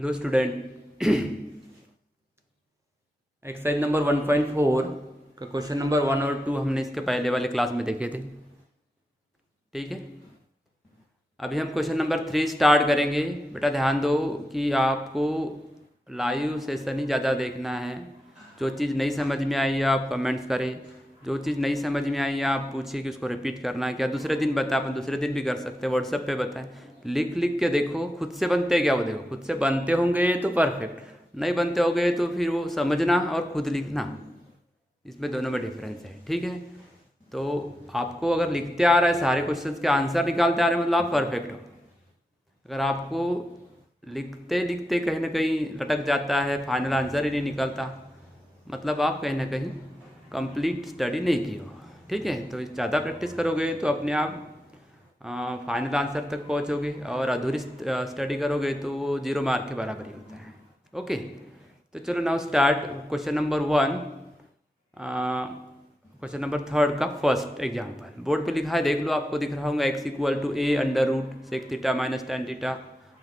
Hello student. Exercise number 1.4 का question number 1 और 2 हमने इसके पहले वाले क्लास में देखे थे। ठीक है, अभी हम क्वेश्चन नंबर 3 स्टार्ट करेंगे। बेटा ध्यान दो कि आपको लाइव सेशन ही ज़्यादा देखना है। जो चीज़ नहीं समझ में आई आप कमेंट्स करें, जो चीज़ नहीं समझ में आई आप पूछिए कि उसको रिपीट करना है क्या, दूसरे दिन बताए, अपन दूसरे दिन भी कर सकते हैं, व्हाट्सएप पे बताएं। लिख लिख के देखो खुद से बनते हैं क्या, वो देखो खुद से बनते होंगे तो परफेक्ट, नहीं बनते होंगे तो फिर वो समझना और खुद लिखना, इसमें दोनों में डिफरेंस है। ठीक है, तो आपको अगर लिखते आ रहा है, सारे क्वेश्चंस के आंसर निकालते आ रहे हैं, मतलब आप परफेक्ट हो। अगर आपको लिखते लिखते कहीं ना कहीं लटक जाता है, फाइनल आंसर ही नहीं निकलता, मतलब आप कहीं ना कहीं कंप्लीट स्टडी नहीं की हो। ठीक है, तो ज़्यादा प्रैक्टिस करोगे तो अपने आप फाइनल आंसर तक पहुंचोगे, और अधूरी स्टडी करोगे तो वो 0 मार्क के बराबर ही होता है। ओके, तो चलो now start question number 1, question number 3 का फर्स्ट एग्जाम्पल। बोर्ड पे लिखा है, देख लो, आपको दिख रहा होगा। x equal to a under root sec theta minus tan theta,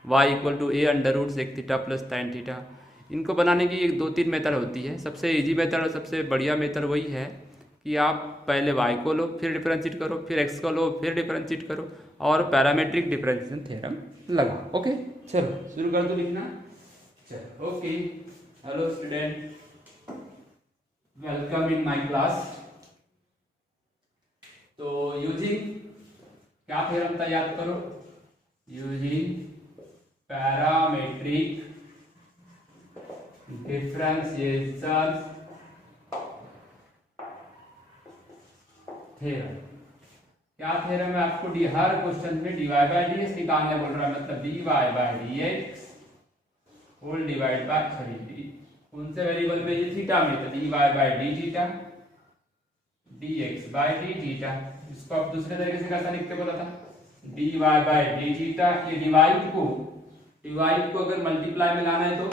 y equal to a under root sec theta plus tan theta. इनको बनाने की एक 2-3 मेथड होती है। सबसे इजी मेथड और सबसे बढ़िया मेथड वही है कि आप पहले y को लो, फिर डिफरेंशिएट करो, फिर x को लो, फिर डिफरेंशिएट करो, और पैरामेट्रिक डिफरेंशिएशन थ्योरम लगाओ। ओके, चलो शुरू कर दो लिखना। चलो, okay, hello student, welcome in my class. तो यूजिंग क्या थ्योरम था, याद करो। Using parametric differentiation theorem. क्या थ्योरम है, आपको हर क्वेश्चन में डीवाई बाई डी एक्स निकालने बोल रहा है, मतलब d y by d x whole divide by, sorry, कौन से वेरिएबल में, ये थीटा में, तो d y by d theta d x by d theta. इसको आप दूसरे तरीके से कैसा लिखते बोला था, d y by d theta. ये डिवाइड को अगर मल्टीप्लाई में लाना है तो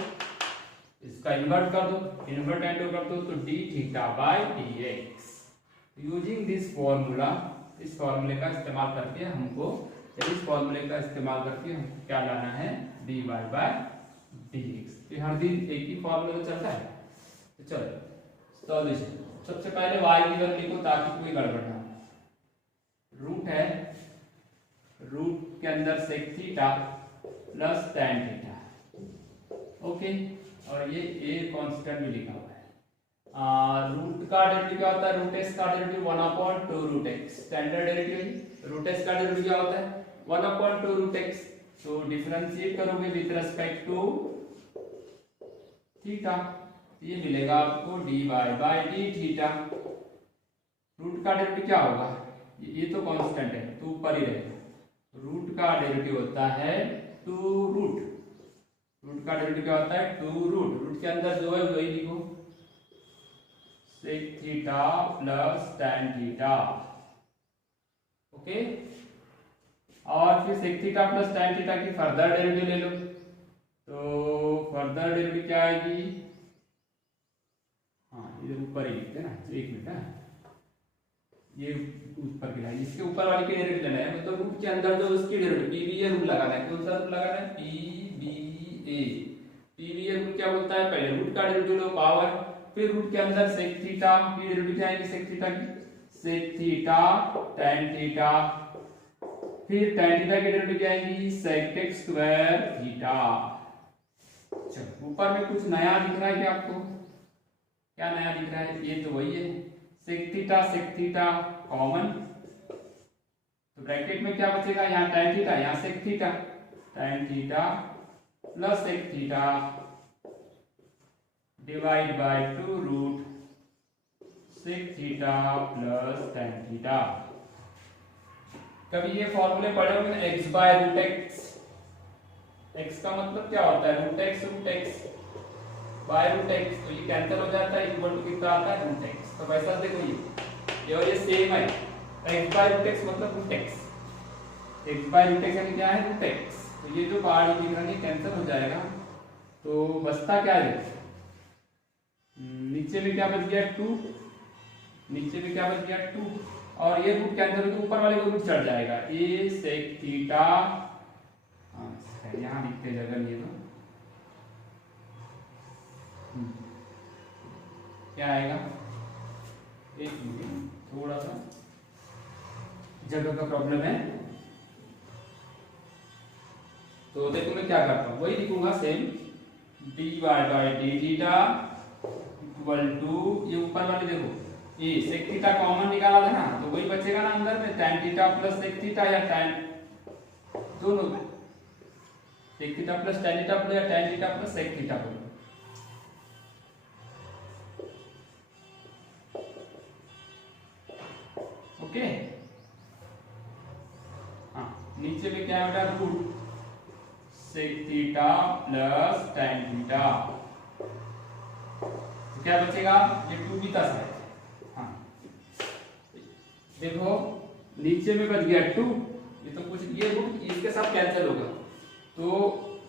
इसका इन्वर्ट कर दो, इन्वर्ट एंड कर दो, तो D theta by d x. Using this formula, इस फॉर्मूले का इस्तेमाल करके हमको, इस फॉर्मूले का इस्तेमाल करके हमको क्या लाना है, d y by d x. तो हर दिन एक ही फॉर्मूला तो चलता है। तो चलो सॉल्यूशन, सबसे पहले y की वैल्यू लिखो ताकि कोई गड़बड़ ना हो। रूट है, रूट के अंदर sec theta plus tan theta. Okay, और ये a कांस्टेंट भी लिखा हुआ है। रूट का डेरिवेटिव क्या होता है, रूट x का derivative 1/2 root x। Standard derivative root x का डेरिवेटिव क्या होता है, 1/2 रूट x। तो डिफरेंशिएट करोगे विद रिस्पेक्ट टू थीटा, ये मिलेगा आपको d y by d theta. Root का डेरिवेटिव क्या होगा, ये तो कांस्टेंट है तो ऊपर ही रहेगा। रूट का डेरिवेटिव होता है 2 रूट, रूट का डेरिवेटिव क्या होता है 2 रूट। रूट के अंदर जो है वही लिखो, sec theta plus tan theta. Okay, और फिर sec theta plus tan theta की फर्दर डेरिवेटिव ले लो, तो फर्दर डेरिवेटिव क्या आएगी, हाँ इधर ऊपर ही लिखते हैं ना, एक मिनट है, ये ऊपर की लाइन, इसके ऊपर वाली की डेरिवेटिव लेना है, मतलब रूट के अंदर जो उसकी डेरिवेटिव पीवीए रूल लगाना है। कौन सा रूल लगाना है, पीवीए। पीवीए रूल क्या बोलता है, पहले रूट का डेरिवेटिव लो पावर, फिर रूट के अंदर सेक थीटा की डेरिवेटिव क्या आएगी, सेक थीटा की, सेक थीटा tan थीटा, फिर tan थीटा की डेरिवेटिव क्या आएगी, सेक एक्स स्क्वायर थीटा। चलो, ऊपर में कुछ नया दिख रहा है क्या आपको, क्या नया दिख रहा है, ये तो वही है, सेक थीटा कॉमन, तो ब्रैकेट में क्या बचेगा, यहाँ tan थीटा, यहाँ sec theta, tan theta plus sec theta divide by 2 root sec theta plus tan theta. कभी ये फॉर्मूले पढ़े होंगे ना, x by root x. x का मतलब क्या होता है, root x by root x, तो ये कैंसिल हो जाता है, इक्वल टू कितना आता है, रूट एक्स। तो वैसा देखो ये और ये सेम है, x बाय रूट एक्स मतलब root x, x by root x यानी क्या है, रूट एक्स। तो ये जो बाहर दिख रहा है कैंसिल हो जाएगा, तो बचता क्या है, नीचे में क्या बच गया 2, नीचे में क्या बच गया 2, और ये रूट कैंसिल हो तो ऊपर वाले को रूट चढ़ जाएगा, a सेक थीटा, यहाँ लिखते जगह ये तो क्या आएगा, एक मिनट, थोड़ा सा जगह का प्रॉब्लम है। तो देखो मैं क्या करता हूँ, वही लिखूंगा same, dy by d theta equal to, ये ऊपर वाले देखो ये सेक थीटा कॉमन निकाला था ना, तो वही बचेगा ना अंदर में, tan theta plus sec theta या tan दोनों, sec theta plus tan theta plus या tan theta plus sec theta plus. Okay, हाँ नीचे में क्या है बेटा, root sec theta plus tan theta, तो क्या बचेगा, ये 2 की तरफ है। हाँ देखो नीचे में बच गया 2, ये तो कुछ, ये रूट इसके साथ कैंसिल होगा, तो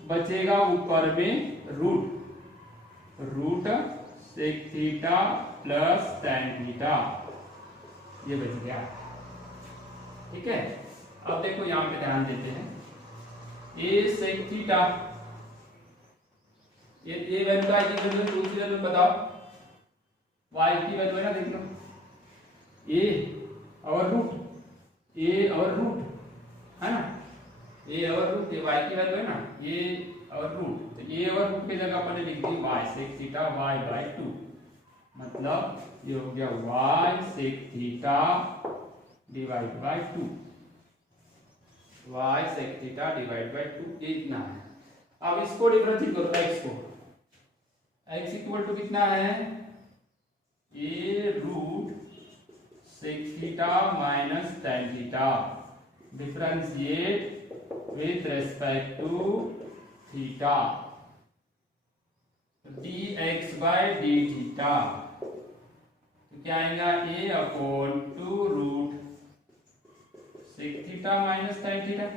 बचेगा ऊपर में root sec theta plus tan theta, ये बच गया। ठीक है, अब देखो यहाँ पे ध्यान देते हैं, ये सेक थीटा, ये वैल्यू का की वैल्यू, दूसरी वैल्यू बताओ, y की वैल्यू है ना, देख लो, a और रूट, a और रूट है ना, a और रूट, ये y की वैल्यू है ना, a और रूट, तो a और रूट की जगह अपन ने लिख दी y sec theta y by 2, मतलब ये हो गया y sec theta divide by 2, y sec theta divide by 2, ये इतना है। अब इसको डिफरेंशिएट करो, x को, x इक्वल टू कितना है, a root sec theta minus tan theta, differentiate with respect to theta, dx by d theta, तो क्या आएगा, a upon 2 root sec theta minus tan theta,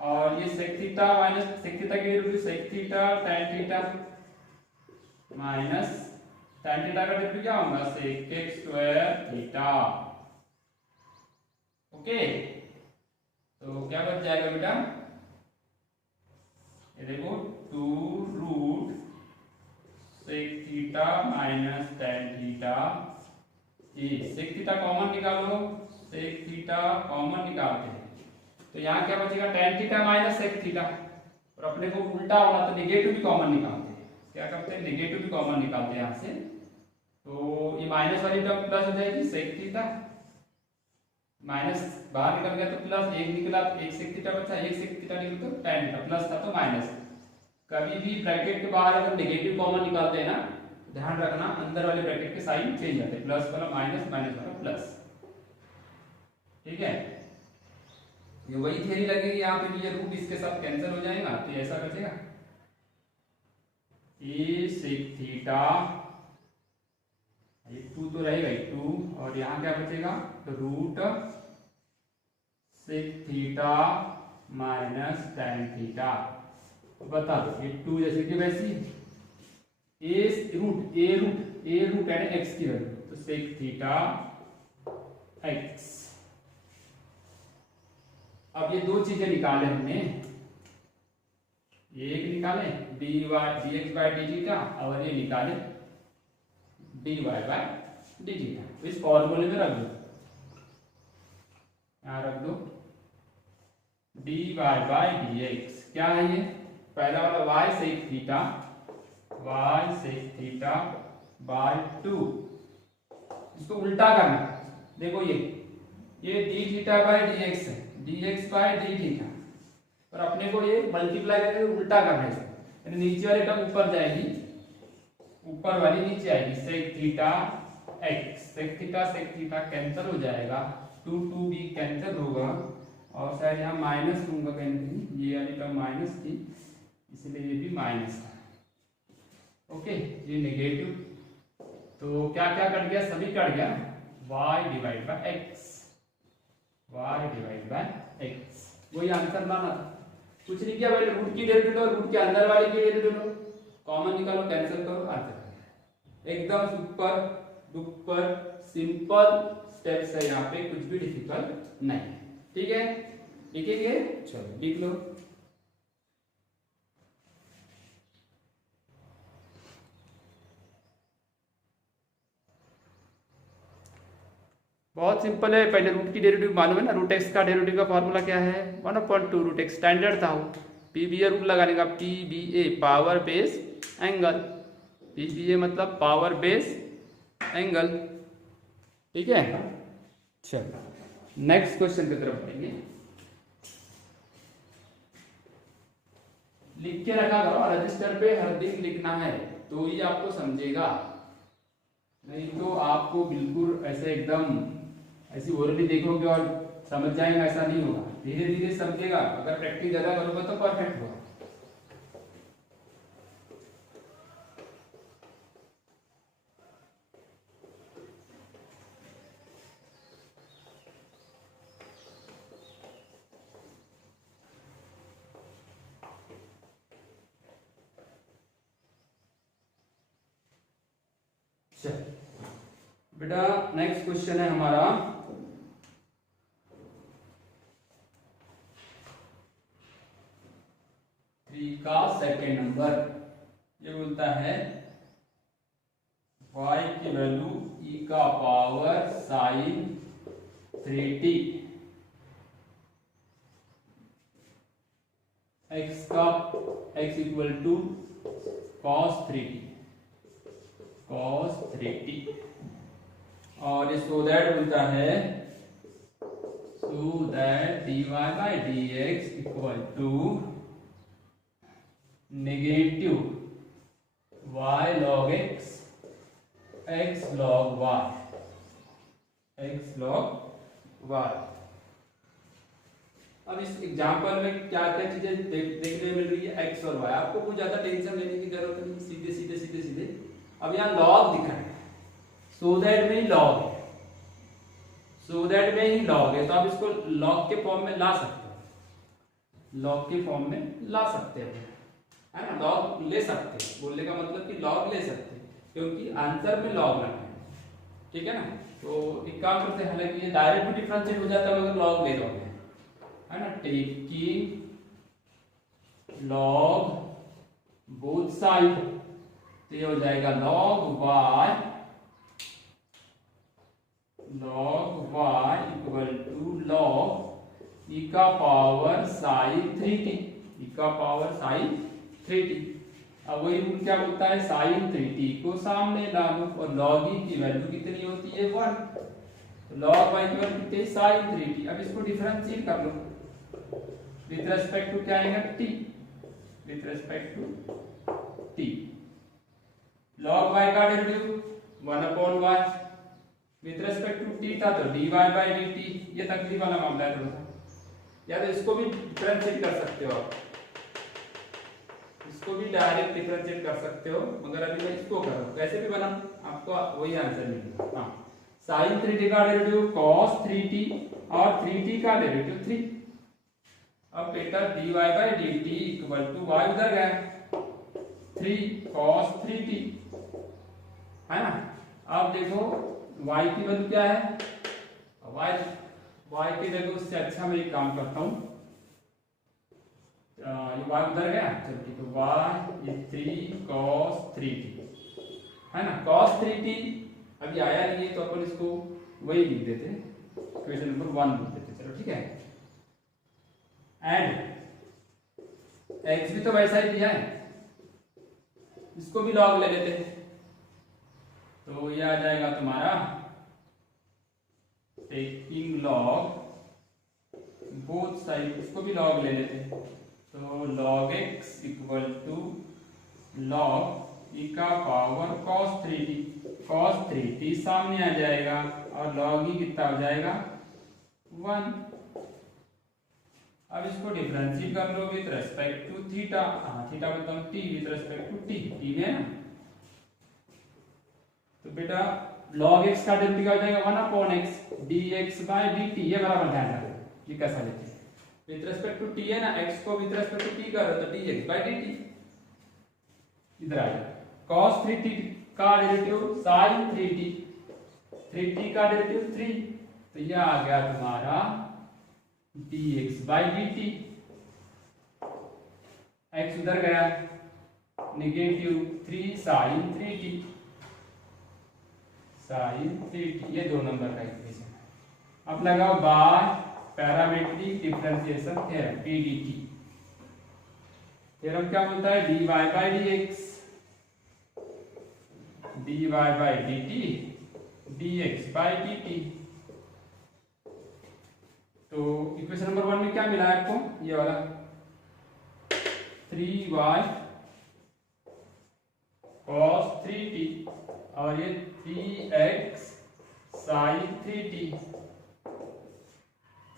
और ये sec theta minus sec theta की value sec theta tan theta minus tan theta का value क्या होगा, sec x square theta. Okay, तो क्या बच जाएगा बेटा, ये देखो 2 root sec theta minus tan theta, ये सेक थीटा कॉमन निकालो, सेक थीटा कॉमन निकालते हैं, तो यहाँ क्या बचेगा, tan theta minus sec theta, और अपने को उल्टा होना तो नेगेटिव भी कॉमन निकालते हैं, क्या करते हैं, नेगेटिव भी कॉमन निकालते हैं यहाँ से, तो ये माइनस वाली टर्म प्लस हो जाएगी, सेक थीटा माइनस बाहर निकल गया तो प्लस, एक निकला तो एक सेक थीटा बचा, एक सेक थीटा निकला तो tan थीटा, प्लस था तो माइनस। कभी भी ब्रैकेट के बाहर अगर नेगेटिव कॉमन निकालते हैं ना, ध्यान रखना अंदर वाले ब्रैकेट के साइन चेंज होते हैं, प्लस वाला माइनस, माइनस वाला प्लस। ठीक है, ये वही थियरी लगेगी यहाँ पे, ये रूट इसके साथ कैंसिल हो जाएगा, तो ऐसा बचेगा ए सेक थीटा, ये 2 तो रहेगा ही 2, और यहाँ क्या बचेगा, root sec theta minus tan theta, तो बता दो ये 2 जैसे कि वैसी, ए रूट यानी x की वैल्यू, तो सेक थीटा x। अब ये दो चीजें निकाले हमने, एक निकाले dx बाई डी थीटा, और ये निकाले dy बाई डी थीटा, तो इस फॉर्मूले में रख दो, यहाँ रख दो dy बाई dx, क्या है ये, पहला वाला y सेक थीटा बाई 2, इसको उल्टा करना, देखो ये D theta by d x है, dx बाई डी थीटा, और अपने को ये मल्टीप्लाई करके उल्टा करना है, यानी नीचे वाली टर्म ऊपर जाएगी, ऊपर वाली नीचे आएगी, sec theta x, sec theta cancel हो जाएगा, 2 भी कैंसिल होगा, और शायद यहाँ माइनस लूंगा कहीं, ये वाली टर्म माइनस थी इसलिए ये भी माइनस था। ओके, ये नेगेटिव, तो क्या क्या कट गया, सभी कट गया, y डिवाइड बाई x, वही आंसर लाना था, कुछ नहीं किया भाई, रूट की वैल्यू लो, रूट के अंदर वाले की वैल्यू लो, कॉमन निकालो, कैंसिल करो, आंसर एकदम सुपर डुपर सिंपल स्टेप्स है, यहाँ पे कुछ भी डिफिकल्ट नहीं। ठीक है, लिखेंगे, चलो लिख लो। बहुत सिंपल है, पहले रूट की डेरिवेटिव मालूम है ना, रूट एक्स का डेरिवेटिव का फॉर्मूला क्या है 1/2 रूट एक्स, स्टैंडर्ड था वो। पी बी ए रूट लगाने का, P B A power base angle, P B A मतलब पावर बेस एंगल, ठीक है। चलो नेक्स्ट क्वेश्चन की तरफ बढ़ेंगे। लिख के रखा करो, रजिस्टर पे हर दिन लिखना है तो ही आपको समझेगा, नहीं तो आपको बिल्कुल ऐसे एकदम ऐसी ओरली देखोगे और समझ जाएगा, ऐसा नहीं होगा, धीरे धीरे समझेगा। अगर प्रैक्टिस ज्यादा करोगे तो परफेक्ट होगा। बेटा नेक्स्ट क्वेश्चन है हमारा, का सेकेंड नंबर। ये बोलता है y की वैल्यू e का power sine 3t, x equal to cos 3t, और ये सो दैट बोलता है so that dy by dx equal to negative y log x log y, अब इस एग्जांपल में क्या क्या चीजें देखने मिल रही है, x और y। आपको कुछ ज्यादा टेंशन लेने की जरूरत नहीं, सीधे अब यहाँ लॉग दिख रहा है, सो दैट में ही लॉग है, तो आप इसको लॉग के फॉर्म में ला सकते हो, है ना, लॉग ले सकते हैं। बोलने का मतलब कि लॉग ले सकते हैं क्योंकि आंसर में लॉग रखना है, ठीक है ना। तो एक काम करते हैं, हालांकि ये डायरेक्ट भी डिफरेंशिएट हो जाता है अगर लॉग ले रहे हैं, है ना, टेकिंग लॉग बोथ साइड, तो ये हो जाएगा log y equal to log e का पावर साइन 3t, अब वही रूल क्या बोलता है, साइन 3t को सामने ला लो और log e की वैल्यू कितनी होती है 1, तो log y की वैल्यू कितनी है साइन 3t। अब इसको डिफरेंशिएट कर लो विथ रेस्पेक्ट टू क्या आएगा t, log y का derivative 1/y, with respect to t था तो dy बाई dt। ये तकलीफ वाला मामला है थोड़ा सा, या तो इसको भी डिफरेंशिएट कर सकते हो आप, इसको भी डायरेक्ट डिफरेंशिएट कर सकते हो, मगर अभी मैं इसको कर रहा हूं, कैसे भी बना आपको वही आंसर मिलेगा। हाँ, sin 3t का डेरिवेटिव cos 3t और 3t का डेरिवेटिव 3। अब बेटा dy by dt equal to y उधर गया 3 cos 3t, है ना। अब देखो y की वैल्यू क्या है, y की जगह उससे अच्छा मैं एक काम करता हूं, ये y उधर गया, चलो ठीक है, y इज 3 cos 3t, है ना। cos 3t अभी आया नहीं है तो अपन इसको वही लिख देते, क्वेश्चन नंबर 1 लिख देते, चलो ठीक है। एंड x भी तो वैसा ही दिया है, इसको भी लॉग ले लेते हैं, तो ये आ जाएगा तुम्हारा टेकिंग लॉग बोथ साइड, इसको भी लॉग ले लेते हैं, तो log x equal to log e का पावर cos 3t सामने आ जाएगा और log e कितना हो जाएगा 1। अब इसको डिफरेंशिएट कर लो with respect to theta, theta मतलब t with respect to t है ना। तो बेटा log x का डेरिवेटिव क्या हो जाएगा 1/x dx by dt, ये बराबर ध्यान रखो, ये कैसा लेते हैं विद रेस्पेक्ट टू t है ना, x को विद रेस्पेक्ट टू t कर रहे हो तो dx by dt इधर आ जाएगा। cos 3t का डेरिवेटिव sin 3t, 3t का डेरिवेटिव 3, तो यह आ गया तुम्हारा dx by dt, x उधर गया नेगेटिव 3 sin 3t, ये 2 नंबर का इक्वेशन है। अब लगाओ by parametric differentiation theorem PDT. Theorem क्या बोलता है? dy by dx dy by dt dx by dt। तो इक्वेशन नंबर 1 में क्या मिला है आपको? ये वाला 3y cos 3t और ये 3x sin 3t।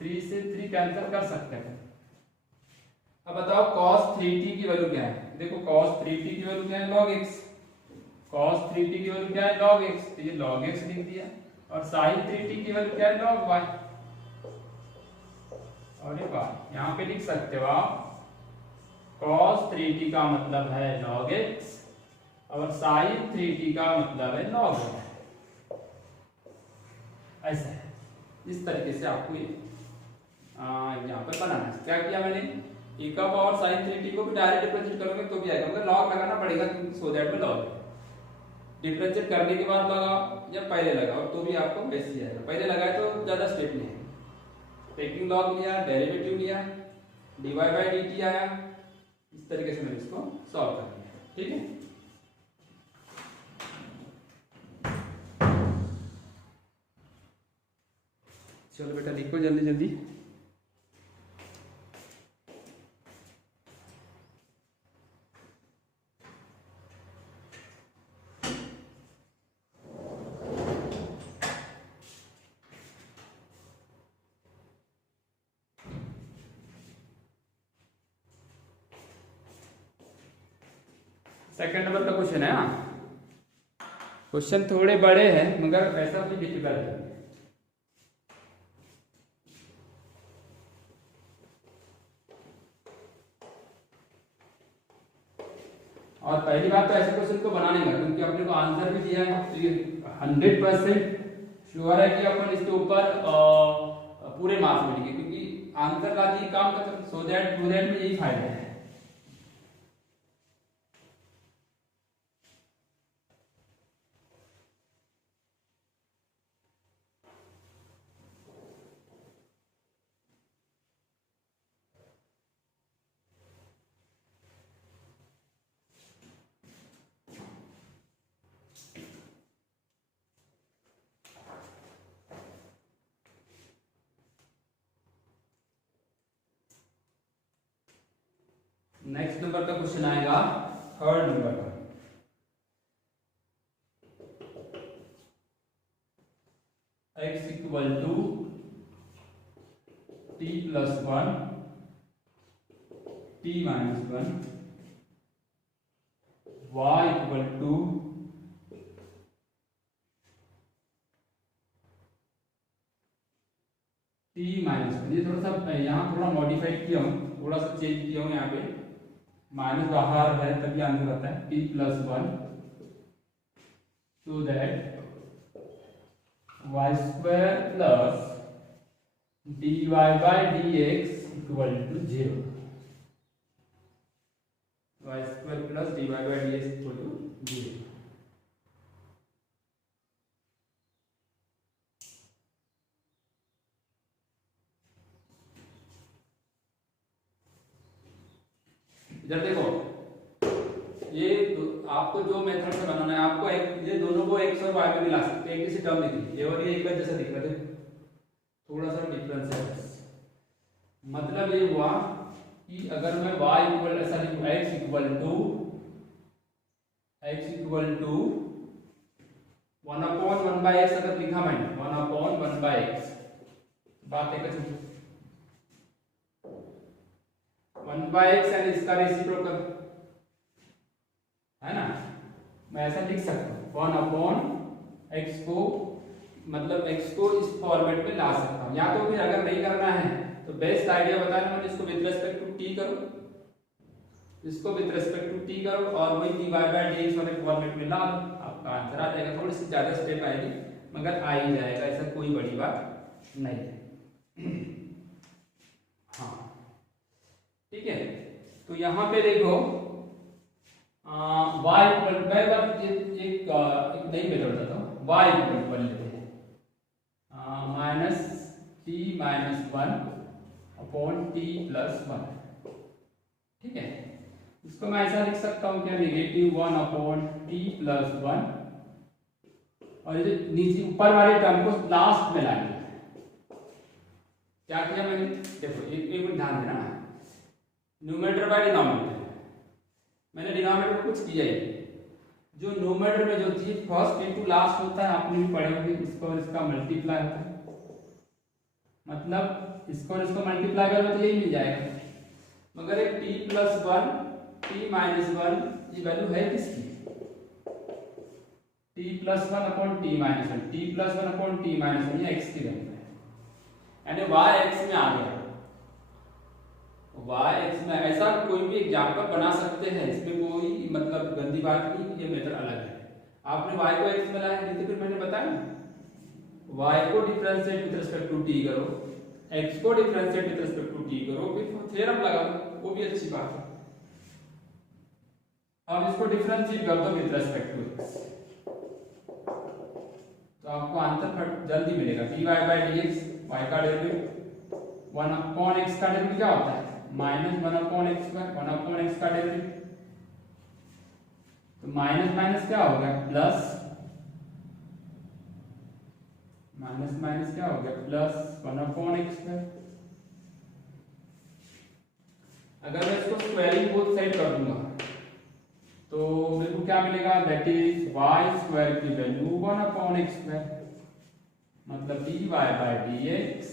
3 से 3 कैंसिल कर सकते हैं। अब बताओ cos 3t की वैल्यू क्या है? देखो cos 3t की वैल्यू क्या है? log x। cos 3t की वैल्यू क्या है? log x, तो ये log x लिख दिया। और sin 3t की वैल्यू क्या है? log y। और ये बात यहाँ पे लिख सकते हो आप cos 3t का मतलब है log x और sin 3t का मतलब है log y। ऐसा है, इस तरीके से आपको यहाँ पर बनाना है। क्या किया मैंने? e का पावर sin 3t को भी डायरेक्ट डिफरेंशिएट करोगे तो भी आएगा, मगर log लगाना पड़ेगा क्योंकि सो दैट में log डिफरेंशिएट करने के बाद लगाओ या पहले लगाओ तो भी आपको वैसे ही आएगा। पहले लगाए तो ज्यादा स्टेप नहीं है। टेकिंग लॉग लिया, डेरिवेटिव लिया, dy बाय dt आया, इस तरीके से मैंने इसको सॉल्व कर लिया। ठीक है, चलो बेटा लिखो जल्दी जल्दी। सेकंड नंबर का क्वेश्चन है। क्वेश्चन थोड़े बड़े हैं मगर ऐसा भी डिफिकल्ट है। और पहली बात तो ऐसे क्वेश्चन को बनाने का, क्योंकि अपने को आंसर भी दिया है तो ये 100% श्योर है कि अपन इसके ऊपर पूरे मार्क्स मिलेंगे, क्योंकि आंसर का ही काम कर सो दैट में यही फायदा है। नेक्स्ट नंबर का क्वेश्चन आएगा, थर्ड नंबर का। x equal to t plus 1 t minus 1 y equal to t minus 1। ये थोड़ा सा यहाँ थोड़ा मॉडिफाइड किया हूँ, थोड़ा सा चेंज किया हूँ। यहाँ पे माइनस बाहर है तभी आंसर आता है t plus 1 so that y square plus dy by dx equal to 0। y square plus dy by dx equal to 0। इधर देखो, ये आपको जो मेथड से बनाना है, आपको ये दोनों को x और y में मिला सकते हैं, एक ही टर्म दिख, ये और ये एक बार जैसा दिख रहा है, थोड़ा सा डिफरेंस है। मतलब ये हुआ कि अगर मैं y इक्वल ऐसा लिखूं, x इक्वल टू 1/1/x अगर लिखा मैंने 1/1/x, बात एक 1/x यानी इसका रेसिप्रोकल है ना। मैं ऐसा लिख सकता हूँ 1/x को, मतलब x को इस फॉर्मेट में ला सकता हूँ। या तो फिर अगर नहीं करना है तो बेस्ट आइडिया बता रहा हूँ, इसको विद रेस्पेक्ट टू t करो, इसको विद रेस्पेक्ट टू t करो और वही dy बाय dx वाले फॉर्मेट में ला लो, आपका आंसर आ जाएगा। थोड़ी सी ज्यादा स्टेप आएगी मगर आ ही जाएगा, ऐसा कोई बड़ी बात नहीं है। हाँ ठीक है, तो यहाँ पे देखो y इक्वल, मैं बात एक नई मेथड बताता हूँ। y इक्वल लेते हैं minus T minus one upon T plus one. ठीक है, इसको मैं ऐसा लिख सकता हूँ क्या, negative one upon T plus one, और ये नीचे ऊपर वाले टर्म को लास्ट में लाएंगे। क्या किया मैंने, देखो एक ध्यान देना, न्यूमरेटर बाय डिनोमिनेटर, मैंने डिनोमिनेटर कुछ किया ही, जो न्यूमरेटर में जो थी फर्स्ट इनटू लास्ट होता है, आपने भी पढ़े होंगे, इसको और इसका मल्टीप्लाई होता है, मतलब इसको और इसको मल्टीप्लाई करो तो यही मिल जाएगा। मगर एक T plus one T minus one ये वैल्यू है किसकी, T plus one upon T minus one, T plus one upon T minus one, ये एक्स की वैल्यू है, यानी वाई एक्स में आ गया। वाई एक्स में ऐसा कोई भी एग्जाम्पल बना सकते हैं, इसमें कोई मतलब गंदी बात नहीं, ये मेथड अलग है। आपने वाई को एक्स में लाया, नहीं तो फिर मैंने बताया वाई को differentiate with respect to t करो, एक्स को differentiate with respect to t करो, फिर थ्योरम लगा दो, वो भी अच्छी बात है। अब इसको डिफरेंशिएट कर दो विद रिस्पेक्ट टू एक्स, तो आपको आंसर जल्दी मिलेगा। dy बाय dx, y का डेरिवेटिव 1 अपॉन x का डेरिवेटिव क्या होता है, minus 1 upon x square, 1 upon x का डेरिवेटिव, तो माइनस माइनस क्या हो गया प्लस, माइनस माइनस क्या हो गया प्लस 1 अपॉन x स्क्वायर। अगर मैं इसको स्क्वायरिंग बोथ साइड कर दूंगा तो मेरे को क्या मिलेगा, दैट इज वाई स्क्वायर की वैल्यू 1 अपॉन एक्स स्क्वायर, मतलब dy बाय dx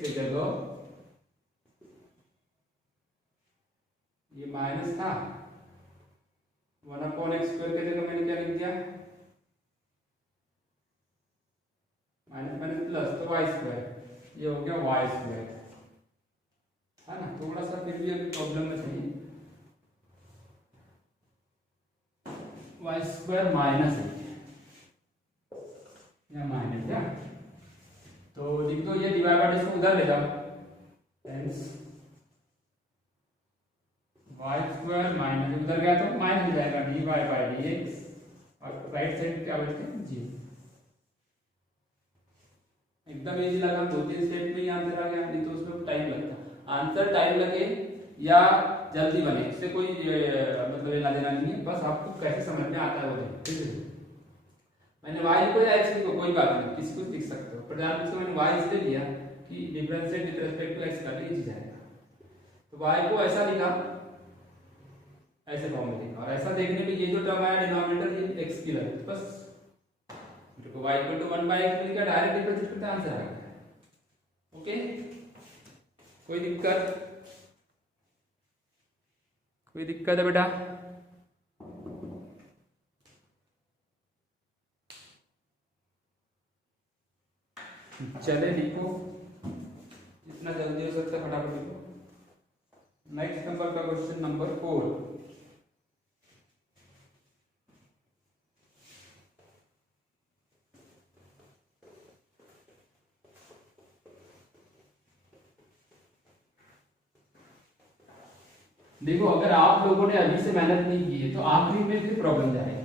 के जगह ये माइनस था, 1 अपॉन एक्स स्क्वायर के जगह मैंने क्या लिख दिया, माइनस माइनस प्लस, तो वाई स्क्वायर, ये हो गया वाई स्क्वायर, है ना। थोड़ा सा फिर भी प्रॉब्लम में सही, वाई स्क्वायर माइनस है या माइनस क्या, तो लिख दो ये डिवाइड बाय इसको उधर ले जाओ, हेंस वाई स्क्वायर माइनस उधर गया तो माइनस हो जाएगा dy बाय dx, और राइट साइड क्या बचते हैं जी। एकदम इजी लगा, 2-3 स्टेप में ही आंसर आ गया, नहीं तो उसमें टाइम लगता। आंसर टाइम लगे या जल्दी बने, इससे कोई मतलब लेना देना नहीं है, बस आपको कैसे समझ में आता है वो देखो। मैंने y को या x को कोई बात नहीं, किसी को लिख सकते हो, पर ध्यान से मैंने y इसलिए लिया कि differentiate with respect to x करके इजी जाएगा, तो y को ऐसा लिखा, ऐसे फॉर्म में लिखा, और ऐसा देखने में ये जो टर्म आया डिनोमिनेटर ये x की वैल्यू, बस देखो y इक्वल टू 1 बाय x लिखा, डायरेक्ट डिफरेंशिएट करते आंसर आ गया। ओके, कोई दिक्कत, कोई दिक्कत है बेटा? चले लिखो, जितना जल्दी हो सकता है फटाफट लिखो। नेक्स्ट नंबर का क्वेश्चन नंबर 4। देखो, अगर आप लोगों ने अभी से मेहनत नहीं की है तो आखिरी में फिर प्रॉब्लम जाएगा,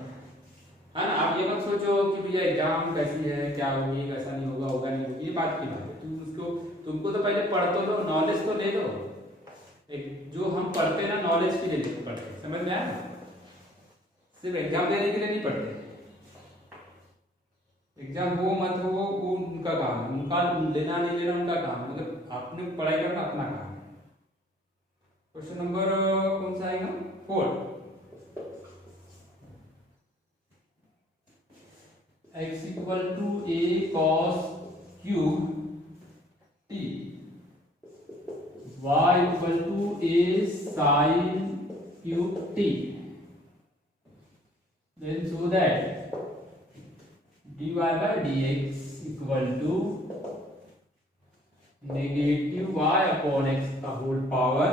है ना। आप ये मत सोचो कि भैया एग्जाम कैसी है, क्या होगी, कैसा नहीं होगा, होगा नहीं होगा, ये बात की बात है। तुमको तो पहले पढ़ तो लो, नॉलेज तो ले लो। एक जो हम पढ़ते हैं ना, नॉलेज के लिए पढ़ते हैं, समझ में आया? सिर्फ एग्जाम देने के लिए नहीं पढ़ते। एग्जाम हो मत हो वो उनका काम है, उनका लेना नहीं लेना उनका काम है, मतलब आपने पढ़ाई करना अपना काम है। क्वेश्चन नंबर कौन सा आएगा? 4। x equal to a cos cube t, y equal to a sin cube t, then show that dy by dx equal to negative y upon x का होल पावर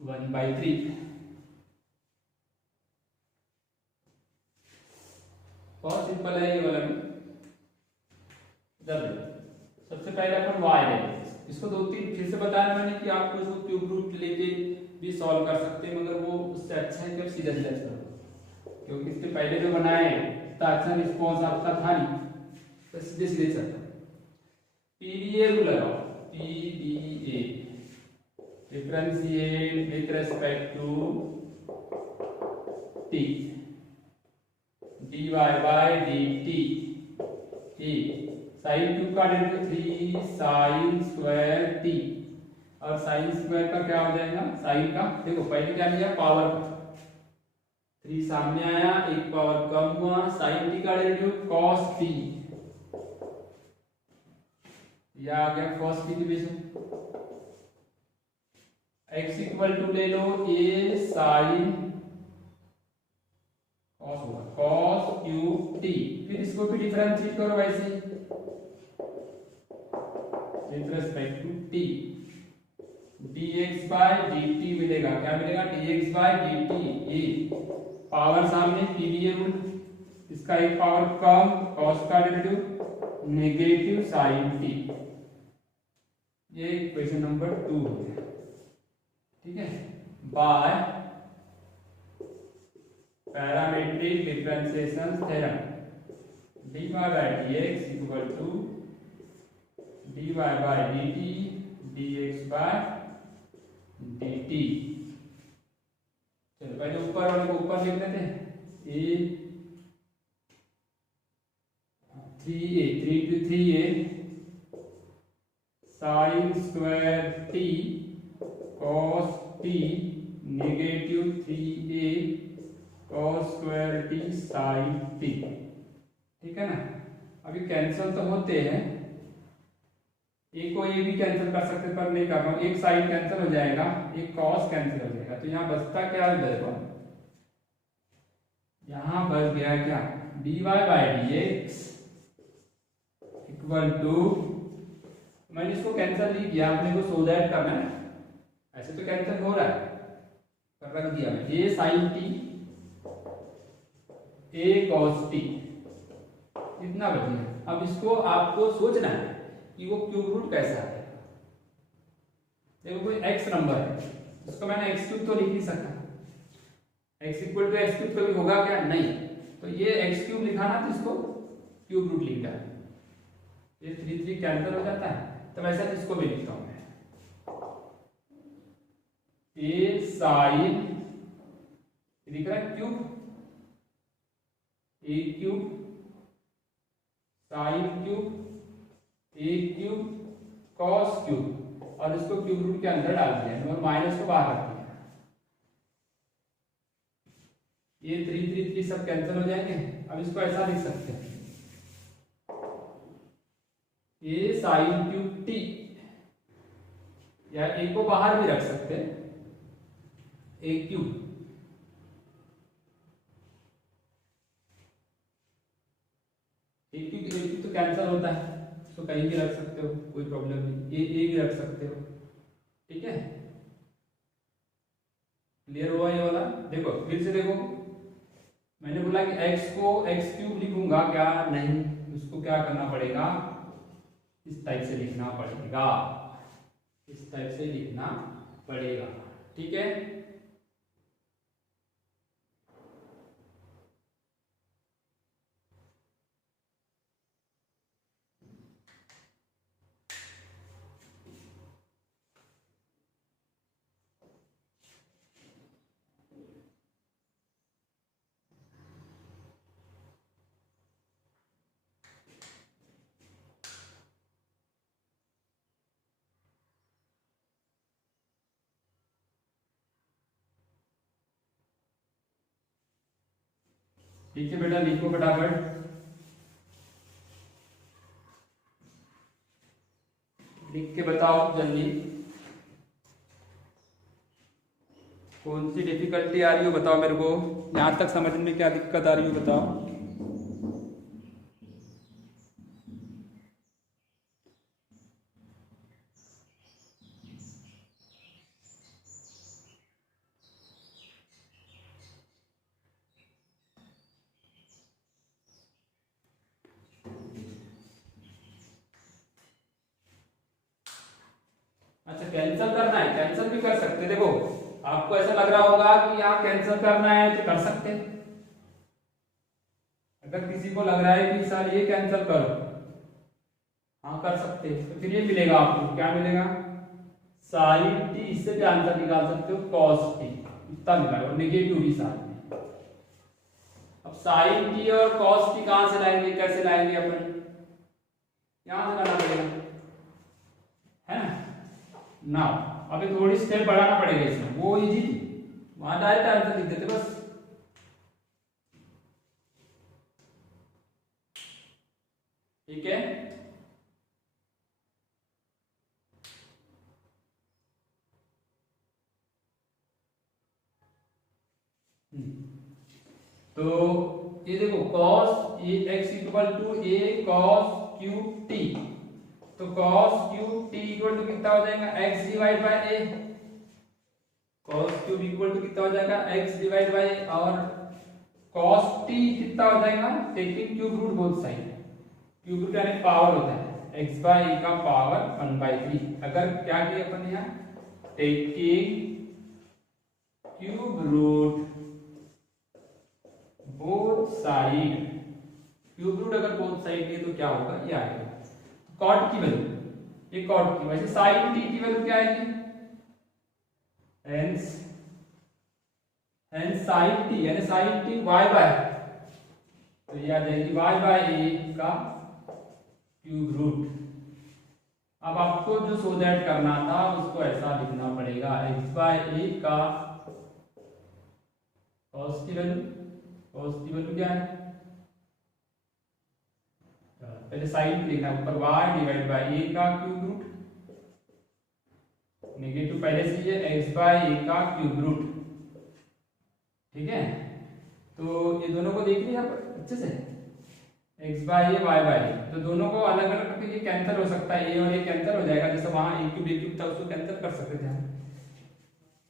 1/3। बहुत सिंपल है ये वाला भी। सबसे पहले अपन y लेंगे, इसको 2-3 फिर से बताया मैंने कि आपको इसको क्यूब रूट लेके भी सॉल्व कर सकते हैं, मगर वो उससे अच्छा है कि आप सीधा सीधा करो, क्योंकि इसके पहले जो बनाए इतना अच्छा रिस्पॉन्स आपका था नहीं, तो सीधे सीधे चलता। पीडीए रूल लगाओ, PDA differentiate with respect to t, dy by dt a sine cube का डेरिवेटिव 3 साइन स्क्वायर टी, और साइन स्क्वायर का क्या हो जाएगा, साइन का देखो पहले क्या लिया पावर का, 3 सामने आया, एक पावर कम हुआ, साइन टी का डेरिवेटिव cos टी, यह आ गया cos t division. x equal to ले लो a साइन cos होगा cos क्यूब टी, फिर इसको भी डिफरेंशिएट करो वैसे with respect to t, dx by dt मिलेगा, क्या मिलेगा dx बाय dt, ये पावर सामने पीडीए रूल, इसका एक पावर कम, cos का डेरिवेटिव नेगेटिव sin t, ये इक्वेशन नंबर 2 हो गया, ठीक है। Bye parametric differentiation theorem, dy by dx equal to dy by dt dx by dt। चलो पहले ऊपर वाले को ऊपर लिख लेते हैं, a 3a sine square t cos t negative 3a cos square t sin t, ठीक है ना। अभी कैंसिल तो होते हैं, एक को ये भी कैंसिल कर सकते पर नहीं कर रहा हूं, एक साइन कैंसिल हो जाएगा, एक cos कैंसिल हो जाएगा, तो यहाँ बचता क्या है, देखो यहाँ बच गया क्या, dy by dx equal to, मैंने इसको कैंसिल नहीं किया, अपने को सो दैट करना है, ऐसे तो कैंसिल हो रहा है पर रख दिया मैं, a sin t a cos t, इतना बच गया। अब इसको आपको सोचना है कि वो क्यूब रूट कैसा है, देखो कोई x नंबर है, इसको मैंने x क्यूब तो लिख नहीं सकता, x equal to x cube कभी होगा क्या, नहीं, तो ये x क्यूब लिखा ना, तो इसको क्यूब रूट लिखा है, ये 3 3 कैंसिल हो जाता है, तो वैसे इसको भी लिखता हूं मैं, a साइन लिख रहा है cube, a cube sine cube a cube cos cube, और इसको क्यूब रूट के अंदर डाल दिया और माइनस को बाहर रख दिया, ये 3 3 3 सब कैंसिल हो जाएंगे। अब इसको ऐसा लिख सकते हैं, a साइन क्यूब t, या a को बाहर भी रख सकते हैं, a क्यूब एक तो कैंसिल होता है, तो कहीं भी रख सकते हो, कोई प्रॉब्लम नहीं, ये भी रख सकते हो, ठीक है। क्लियर हुआ ये वाला, देखो फिर से देखो, मैंने बोला कि x को x क्यूब लिखूंगा क्या, नहीं, उसको क्या करना पड़ेगा, इस टाइप से लिखना पड़ेगा, इस टाइप से लिखना पड़ेगा, ठीक है। ठीक है बेटा, लिखो फटाफट, लिख के बताओ जल्दी, कौन सी डिफिकल्टी आ रही हो बताओ मेरे को, यहां तक समझने में क्या दिक्कत आ रही हो बताओ। अच्छा कैंसिल करना है, कैंसिल भी कर सकते, देखो आपको ऐसा लग रहा होगा कि यहाँ कैंसिल करना है तो कर सकते हैं, अगर किसी को लग रहा है कि सर ये कैंसिल करो, हाँ कर सकते हैं, तो फिर ये मिलेगा आपको, क्या मिलेगा, साइन टी, इससे भी आंसर निकाल सकते हो कॉस टी, इतना मिला और नेगेटिव भी साथ में। अब साइन टी और कॉस टी कहां से लाएंगे, कैसे लाएंगे अपन, यहां से लाना पड़ेगा, है ना। अभी थोड़ी स्टेप बढ़ाना पड़ेगा इसमें, वो इजी थी, वहां डायरेक्ट आंसर लिख देते बस। ठीक है, तो ये देखो cos a x equal to a cos cube t, तो cos cube t equal to कितना हो जाएगा, x divide by a, cos cube equal to कितना हो जाएगा, x डिवाइड बाय a, और cos t कितना हो जाएगा, taking cube root both side, cube root यानी पावर होता है, x बाय a का पावर 1/3। अगर क्या किया अपन यहाँ, taking cube root both side, cube root अगर बोथ साइड लिए तो क्या होगा, ये आएगा कॉट की वैल्यू, ये कॉट की, वैसे साइन टी की वैल्यू क्या आएगी, हेंस साइन टी यानी साइन टी वाई बाय, तो ये आ जाएगी वाई बाय ए का क्यूब रूट। अब आपको जो सो दैट करना था उसको ऐसा लिखना पड़ेगा, x बाय ए का cos की वैल्यू क्या है, पहले साइन लिखना है, ऊपर y डिवाइड बाय a का क्यूब रूट, नेगेटिव पहले से ये x बाय a का क्यूब रूट। ठीक है, तो ये दोनों को देख लिया अच्छे से, x by a y by a, तो दोनों को अलग अलग करके ये कैंसिल हो सकता है, a और a कैंसिल हो जाएगा, जैसे वहां a क्यूब था उसको कैंसिल कर सकते थे,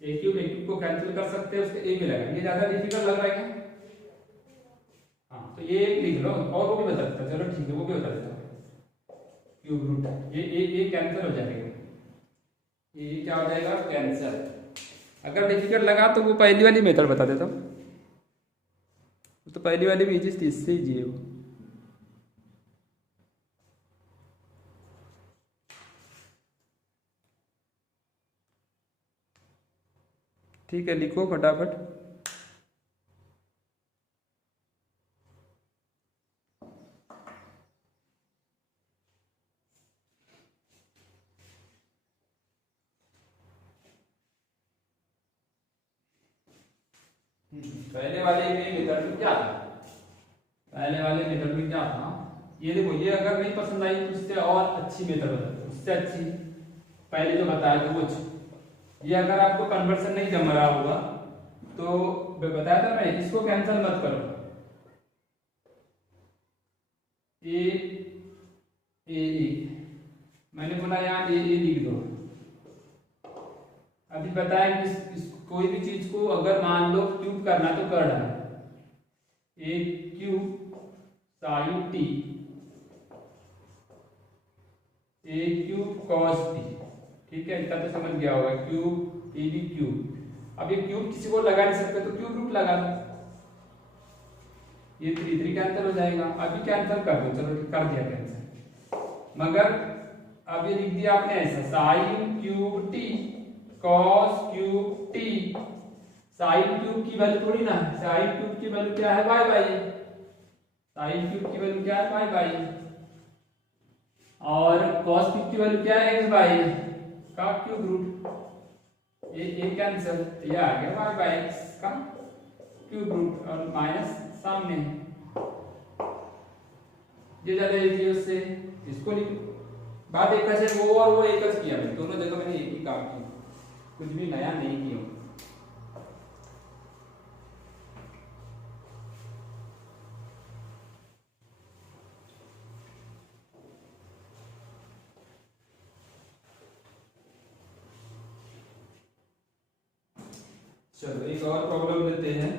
a क्यूब को कैंसिल कर सकते हैं, उसके a मिलेगा, ये ज्यादा डिफिकल्ट लग रहा है क्या, हाँ तो ये लिख लो, और वो भी बता देता, चलो ठीक है वो भी बता देता हूँ, क्यूब रूट ये कैंसिल हो जाएगा, ये क्या हो जाएगा कैंसिल। अगर डिफिकल्ट लगा तो वो पहली वाली मेथड बता देता हूँ, तो पहली वाली भी इजी थी, इससे इजी है वो। ठीक है, लिखो फटाफट, पहले वाले में मेथड में क्या था, पहले वाले मेथड में क्या था, ये देखो, ये अगर नहीं पसंद आई तो इससे और अच्छी मेथड बता, उससे अच्छी पहले जो बताया था वो अच्छी, ये अगर आपको कन्वर्सन नहीं जम रहा होगा तो बताया था मैं, इसको कैंसिल मत करो, ए मैंने बोला यहाँ ए लिख दो। अभी बताया कि कोई भी चीज को अगर मान लो क्यूब करना तो कर डालो, ए क्यूब साइन टी, ए क्यूब कॉस टी, ठीक है, इतना तो समझ गया होगा, क्यूब ए बी क्यूब। अब ये क्यूब किसी को लगा नहीं सकते तो क्यूब रूट लगा लो, ये 3 कैंसिल हो जाएगा, अभी कैंसिल कर दो, चलो कर दिया कैंसिल, मगर अब ये लिख दिया आपने ऐसा, sine cube T cos cube T, sine cube की वैल्यू थोड़ी ना, साइन क्यूब की वैल्यू क्या है y बाई, साइन क्यूब की वैल्यू क्या है y बाई, और कॉस क्यूब की वैल्यू क्या है x बाई का क्यूब रूट, ये कैंसिल, ये आ गया y बाई x का क्यूब रूट, और माइनस सामने ये ज्यादा इजी है, उससे इसको लिखो, बात एक है, वो और वो एक ही किया, दोनों जगह मैंने एक ही काम किया, कुछ भी नया नहीं किया। चलो एक और प्रॉब्लम लेते हैं,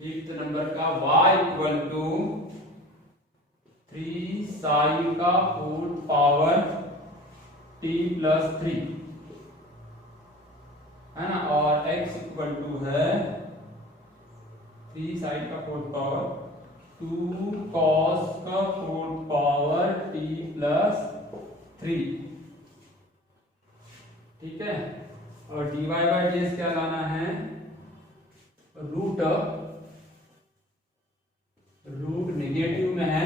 5th नंबर का, y इक्वल टू 3 साइन का होल पावर t प्लस 3, है ना, और x इक्वल टू है 3 साइन का फोर्थ पावर 2 कॉस का फोर्थ पावर t प्लस 3, ठीक है। और dy बाई डी क्या लाना है, रूट नेगेटिव में है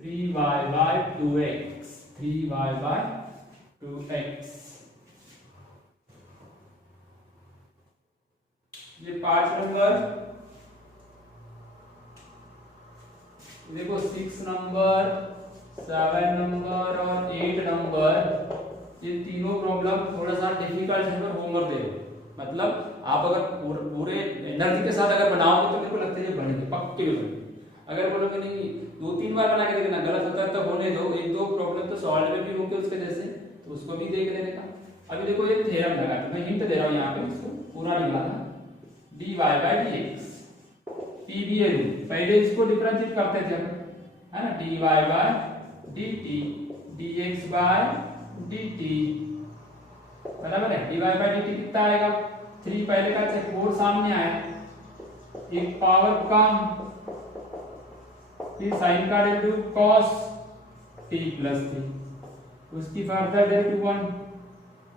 3y by 2x, 3y by 2x। ये 5 नंबर, देखो 6 नंबर, 7 नंबर और 8 नंबर, ये तीनों प्रॉब्लम थोड़ा सा डिफिकल्ट है पर होमवर्क दे। मतलब आप अगर पूरे एनर्जी के साथ अगर बनाओगे तो मेरे को लगता है ये बनेंगे, पक्के में बनेंगे। अगर बोलोगे नहीं 2-3 बार बना के देखना, गलत होता है तो होने दो, 1-2 प्रॉब्लम तो सॉल्व में भी होंगे उसके जैसे, तो उसको भी देख लेने का। अभी देखो ये थ्योरम लगा, मैं हिंट दे रहा हूँ यहाँ पे, इसको पूरा नहीं बनाना। dy बाई dx p भी है, पहले इसको डिफरेंशिएट करते थे है ना, dy by dt dx by dt, बराबर है। dy बाई dt कितना आएगा, 3 पहले का 4 सामने आया, एक पावर कम, फिर साइन का डेरिवेटिव cos t प्लस 3, उसकी फर्दर डेरिवेटिव 1,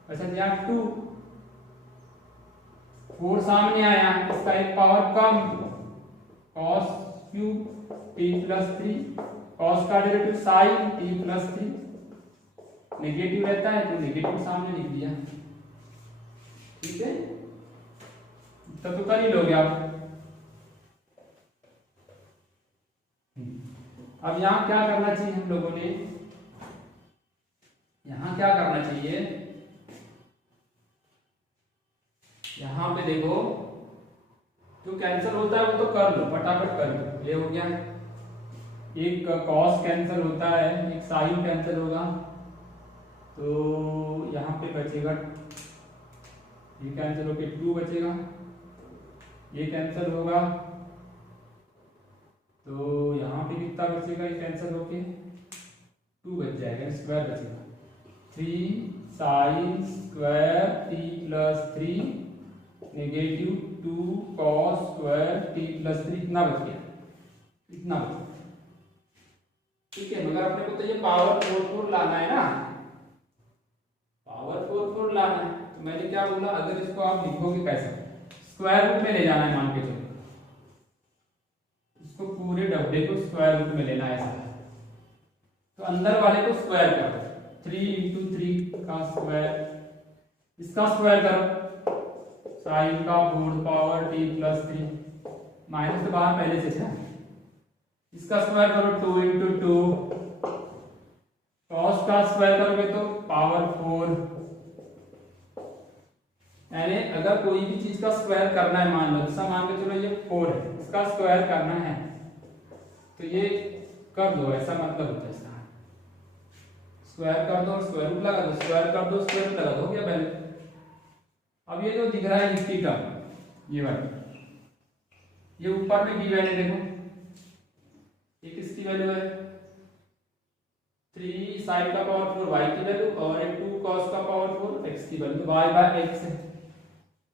अच्छा यहाँ 2, 4 सामने आया, इसका एक पावर कम cos cube t plus 3, cos का derivative sin t plus 3, negative रहता है तो नेगेटिव सामने लिख दिया, ठीक है। तब तो कर ही लोगे आप। अब यहाँ क्या करना चाहिए हम लोगों ने, यहाँ क्या करना चाहिए, यहाँ पे देखो जो कैंसिल होता है वो तो कर लो, फटाफट कर लो। ये हो गया, एक कॉस कैंसिल होता है, एक साइन कैंसिल होगा, तो यहाँ पे बचेगा, ये कैंसिल होके 2 बचेगा, ये कैंसिल होगा तो यहाँ पे कितना बचेगा, ये कैंसिल होके 2 बच जाएगा, स्क्वायर बचेगा 3 sine square t plus 3 negative 2 cos square t plus 3, इतना बच गया, इतना बच गया, ठीक है। मगर अपने को तो ये पावर 4 लाना है ना, पावर 4 लाना है, तो मैंने क्या बोला, अगर इसको आप लिखोगे कैसे, स्क्वायर रूट में ले जाना है, मान के चलो इसको पूरे डब्बे को स्क्वायर रूट में लेना है ऐसा, तो अंदर वाले को स्क्वायर करो, 3 × 3 का स्क्वायर, इसका स्क्वायर करो, साइन का fourth power t plus 3, minus तो बाहर पहले से था, इसका स्क्वायर करो 2 × 2, कॉस का स्क्वायर करोगे तो पावर 4, यानी अगर कोई भी चीज का स्क्वायर करना है, मान लो जैसा मान के चलो ये 4 है, इसका स्क्वायर करना है तो ये कर दो, ऐसा मतलब होता है इसका, स्क्वायर कर दो और स्क्वायर रूट लगा दो, स्क्वायर कर दो स्क्वायर रूट लगा दो, क्या पहले। अब ये जो दिख रहा है इसकी टर्म, ये वाली, ये ऊपर में की वैल्यू देखो, ये किसकी वैल्यू है, 3 साइन का पावर 4 y की वैल्यू, और एक 2 cos का पावर 4 x की वैल्यू, तो y बाय x है,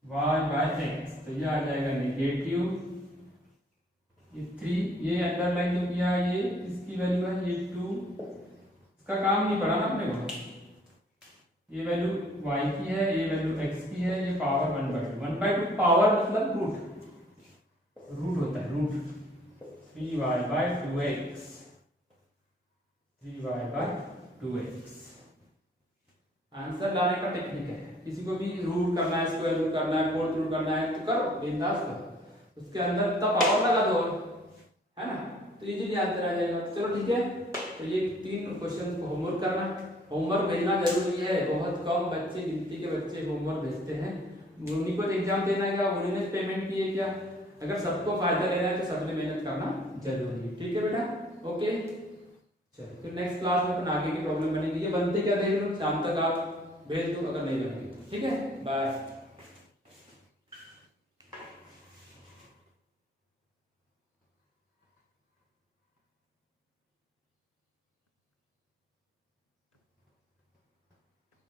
y बाय x, तो ये आ जाएगा नेगेटिव, ये 3, ये अंडरलाइन जो किया ये इसकी वैल्यू है, ये 2, इसका काम नहीं पड़ा ना अपने को, ये वैल्यू y की है, ये वैल्यू x की है, ये पावर 1/2 पावर मतलब रूट होता है, root 3y bye 2x, 3y bye 2x। Answer लाने का टेक्निक है, किसी को भी रूट करना है, स्क्वायर रूट करना है, फोर्थ रूट करना है तो करो, बिंदास करो, उसके अंदर तब पावर लगा दो, है ना, तो इजीली आंसर आ जाएगा। चलो ठीक है, तो ये 3 क्वेश्चन को होमवर्क करना, होमवर्क भेजना जरूरी है, बहुत कम बच्चे, गिनती के बच्चे होमवर्क भेजते हैं, उन्हीं को एग्जाम देना है, उन्होंने पेमेंट किए क्या, अगर सबको फायदा लेना है तो सबने मेहनत करना जरूरी है, ठीक है बेटा, ओके। चलो फिर नेक्स्ट क्लास में अपन आगे की प्रॉब्लम बनेगी, ये बनते क्या देख लो, शाम तक आप भेज दो अगर नहीं बनेगी, ठीक है, बाय।